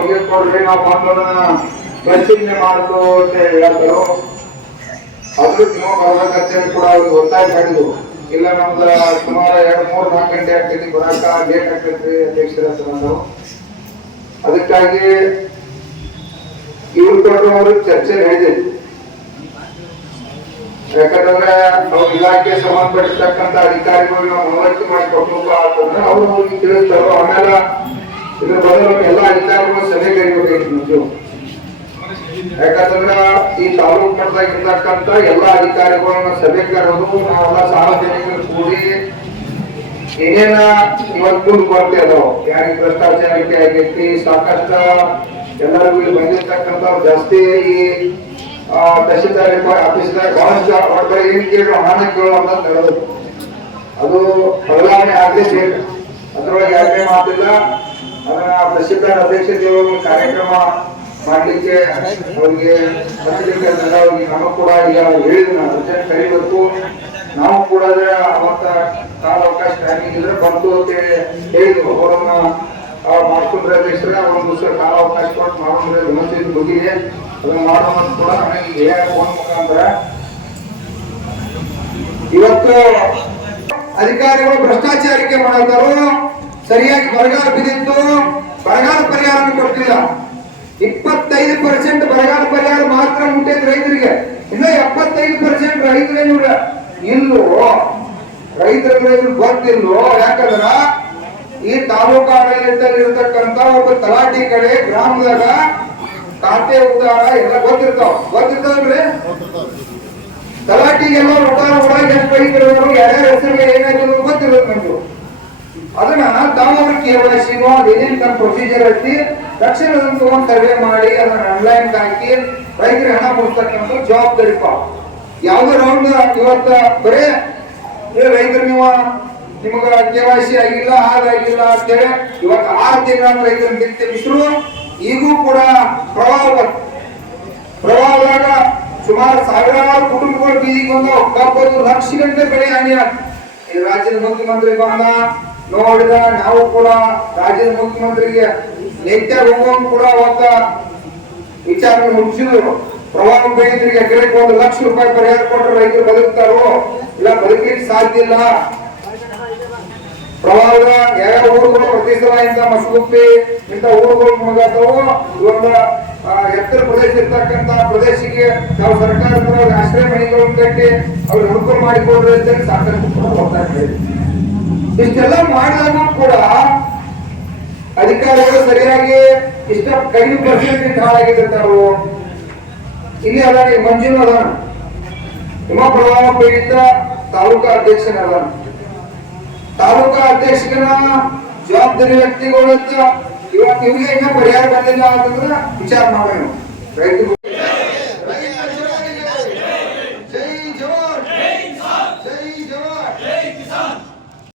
ಅವ್ರಿಗೆ ಕೊಡ್ರಿ ಅಂತ ಹೇಳ್ತಾರೋ ಅದ್ರ ನೀವು ಬರ್ಬೇಕಂತ ಕೂಡ ಅವ್ರಿಗೆ ಒತ್ತಾಯ ಮಾಡಿದ್ರು. ಇಲ್ಲ, ನಮ್ದು ಸುಮಾರು ಎರಡ್, ಮೂರ್, ನಾಲ್ಕು ಗಂಟೆ ಆಗ್ತೈತಿ, ಬರಾಕ ಲೇಟ್ ಆಗ್ತೈತಿ ಅಧ್ಯಕ್ಷರ ಹತ್ರ ಅದಕ್ಕಾಗಿ ಇವ್ರು ಕೊಟ್ಟರು ಚರ್ಚೆ ನಡೆದಿದೆ ಯಾಕಂದ್ರೆ ಅವ್ರ ಇಲಾಖೆ ಸಂಬಂಧಪಟ್ಟಿರ್ತಕ್ಕಂಥ ಅಧಿಕಾರಿಗಳು ನಾವು ಮನವರಿಕೆ ಮಾಡಿ ಕೊಟ್ಟು ಅಂತಂದ್ರೆ ಅವ್ರು ಅವ್ರಿಗೆ ತಿಳಿಸ್ತಾರೋ, ಆಮೇಲೆ ಇದ್ರ ಬಂದಿರೋ ಎಲ್ಲ ಅಧಿಕಾರಿಗಳು ಸಭೆ ಕರಿಬೇಕಾಗಿತ್ತು ಮುಂಚೆ. ಯಾಕಂದ್ರ ಈ ತಾಲೂಕು ಮಟ್ಟದಾಗ ಇರ್ತಕ್ಕಂಥ ಎಲ್ಲ ಅಧಿಕಾರಿಗಳನ್ನ ಸಭೆ ಕರೆದು ನಾವೆಲ್ಲ ಸಾರ್ವಜನಿಕರು ಕೂಡಿ ಏನೇನ ಇವತ್ತು ಬರ್ತೆ ಅದಾವ ಯಾರಿಗೆ ಭ್ರಷ್ಟಾಚಾರಕ್ಕೆ ಆಗೈತಿ ಸಾಕಷ್ಟು ಎಲ್ಲರಿಗೂ ಇಲ್ಲಿ ಬಂದಿರ್ತಕ್ಕಂಥ ಜಾಸ್ತಿ ಈ ಆ, ತಹಶೀಲ್ದಾರ್ ಆಫೀಸ್ದಾಗ ಬಹಳಷ್ಟು ಅವ್ರ ಏನ್ ಕೇಳಿ ಹಣ ಕೇಳೋ ಅಂತ ನಡೆದು ಅದು ಬದಲಾವಣೆ ಆಗಲೇಬೇಕು ಅದ್ರೊಳಗೆ ಯಾಕೆ ಮಾತಿಲ್ಲ. ತಹಶೀಲ್ದಾರ್ ಅಧ್ಯಕ್ಷತೆಯವರು ಕಾರ್ಯಕ್ರಮ ಮಾಡಲಿಕ್ಕೆ ಅವರಿಗೆ ಹಚ್ಚಲಿಕ್ಕೆ ಅದೆಲ್ಲ ಅವ್ರಿಗೆ ನಮಗ್ ಕೂಡ ಈಗ ಹೇಳಿದ್ರು ನಾವು ಅರ್ಜೆಂಟ್ ಕರಿಬೇಕು. ನಾವು ಕೂಡ ಅದ್ರ ಅವತ್ತ ಕಾಲ ಅವಕಾಶ ಟೈಮಿಂಗ್ ಇದ್ರೆ ಬಂತು ಅಂತ ಹೇಳಿ ಹೇಳಿದ್ರು. ಅವರನ್ನ ಮಾಡ್ಕೊಂಡ್ರೆ ಅಧ್ಯಕ್ಷರ ಒಂದು ದಿವಸ ಕಾಲ ಅವಕಾಶ ಕೊಟ್ಟು ಮಾಡೋದ್ರೆ ವಿನಂತಿ ಬಗ್ಗೆ ಅದನ್ನ ಮಾಡೋಣ ಕೂಡ ನನಗೆ ಫೋನ್ ಮುಖಾಂತರ ಇವತ್ತು ಅಧಿಕಾರಿಗಳು ಭ್ರಷ್ಟಾಚಾರಕ್ಕೆ ಮಾಡಿದರು ಸರಿಯಾಗಿ ಬರಗಾಲ ಬಿದ್ದಿತ್ತು ಬರಗಾಲ ಪರಿಹಾರ ಕೊಡ್ತಿಲ್ಲ. ಇಪ್ಪತ್ತೈದು ಪರ್ಸೆಂಟ್ ಬರಗಾಲ ಪರಿಹಾರ ಮಾತ್ರ ಉಂಟೆ ರೈತರಿಗೆ. ಇನ್ನು ಎಪ್ಪತ್ತೈದು ಪರ್ಸೆಂಟ್ ರೈತರೇನು ಇಲ್ಲೋ? ರೈತರಿಗೆ ಇದು ಗೊತ್ತಿಲ್ಲೋ? ಯಾಕಂದ್ರ ಈ ತಾಲೂಕು ಆಡಳಿತದಲ್ಲಿ ಇರ್ತಕ್ಕಂತ ಒಬ್ಬ ತಲಾಟಿ ಕಡೆ ಗ್ರಾಮದಾಗ ಖಾತೆ ಉದ್ದಾರ ಎಲ್ಲ ಗೊತ್ತಿರ್ತಾವ. ಗೊತ್ತಿರ್ತಾವ್ರಿ ತಲಾಟಿಗೆಲ್ಲ ಉದ್ದಾರ ಒಳಗೆ ಎಷ್ಟು ರೈತರು ಯಾರ್ಯಾರ ಹೆಸರಿಗೆ ಏನಾಯ್ತು ಗೊತ್ತಿರ್ಬೇಕು ನಮ್ಗೆ. ಅದನ್ನ ತಾವು ಕೆ ವೈ ಸಿನೋ ಅದೇನೇನು ತಮ್ಮ ಪ್ರೊಸೀಜರ್ ಐತಿ ತಕ್ಷಣದಂತ ಒಂದು ಸರ್ವೆ ಮಾಡಿ, ಅದನ್ನ ಆನ್ಲೈನ್ ಹಾಕಿ, ರೈತರಿಗೆ ಹಣ ಕೊಡ್ತಕ್ಕಂಥ ಜವಾಬ್ದಾರಿಪ್ಪ ಯಾವ್ದು ರೌಂಡ್ ಇವತ್ತ ಬರೇ ರೈತರು ನೀವು, ನಿಮಗ ಕೆ ವೈ ಸಿ ಆಗಿಲ್ಲ ಹಾಗಾಗಿಲ್ಲ ಅಂತೇಳಿ ಇವತ್ತು ಆರು ತಿಂಗಳ ರೈತರ ಬಿಟ್ಟರು ಈಗೂ ಕೂಡ ಪ್ರವಾಹ. ಪ್ರವಾಹದಾಗ ಸುಮಾರು ಸಾವಿರಾರು ಕುಟುಂಬಗಳು ಬೀದಿಗೆ ಬಂದವು. ಕಬ್ಬದು ಲಕ್ಷ ಗಂಟೆ ಬೆಳೆ ಹಾನಿ ರಾಜ್ಯದ ಮುಖ್ಯಮಂತ್ರಿ ಬಂದ ನೋಡಿದ ನಾವು ಕೂಡ ರಾಜ್ಯದ ಮುಖ್ಯಮಂತ್ರಿಗೆ ನಿತ್ಯ ಹೋಗೋನ್ ಕೂಡ ಅವತ್ತ ವಿಚಾರಣೆ ಮುಗಿಸಿದ್ರು. ಪ್ರವಾಹ ಪೀಡಿತರಿಗೆ ಎಕರೆಗೆ ಒಂದು ಲಕ್ಷ ರೂಪಾಯಿ ಪರಿಹಾರ ಕೊಟ್ಟರೆ ರೈತರು ಬದುಕ್ತಾರೋ ಇಲ್ಲ ಬದುಕಲಿಕ್ಕೆ ಸಾಧ್ಯ ಇಲ್ಲ? ಪ್ರವಾಹದ ಯಾವ ಊರುಗಳು ಪ್ರತಿ ಸಲ ಇಂಥ ಮಸಗುಪ್ಪಿ ಇಂಥ ಊರುಗಳು ಮುಳುಗಾದವು? ಇವಾಗ ಎತ್ತರ ಪ್ರದೇಶ ಇರ್ತಕ್ಕಂಥ ಪ್ರದೇಶಕ್ಕೆ ನಾವು ಸರ್ಕಾರದ ಆಶ್ರಯ ಮನೆಗಳನ್ನು ಕಟ್ಟಿ ಅವ್ರಿಗೆ ಅನುಕೂಲ ಮಾಡಿಕೊಡ್ರಿ ಅಂತೇಳಿ ಸಾಕಷ್ಟು ಹೋಗ್ತಾ ಇದ್ದೀವಿ. ಇಷ್ಟೆಲ್ಲ ಮಾಡಿದ್ರು ಕೂಡ ಅಧಿಕಾರಿಗಳು ಸರಿಯಾಗಿ ಇಷ್ಟ ಕಡಿಮೆ ಪರ್ಸೆಂಟೇಜ್ ಹಾಳಾಗಿರ್ತಾರೋ ಇಲ್ಲಿ ಅದ ಮಂಜುನು ಅದಾನ. ನಿಮ್ಮ ಪ್ರಭಾವ ಪೀಡಿತ ತಾಲೂಕಾ ಅಧ್ಯಕ್ಷನ ತಾಲೂಕಾ ಅಧ್ಯಕ್ಷನ ಜವಾಬ್ದಾರಿ ವ್ಯಕ್ತಿಗಳು ಇವತ್ತು ಇವ್ರಿಗೆ ಪರಿಹಾರ ಬಂದಿಲ್ಲ ಅಂತಂದ್ರೆ ವಿಚಾರ ಮಾಡೋಣ. ರೈತರು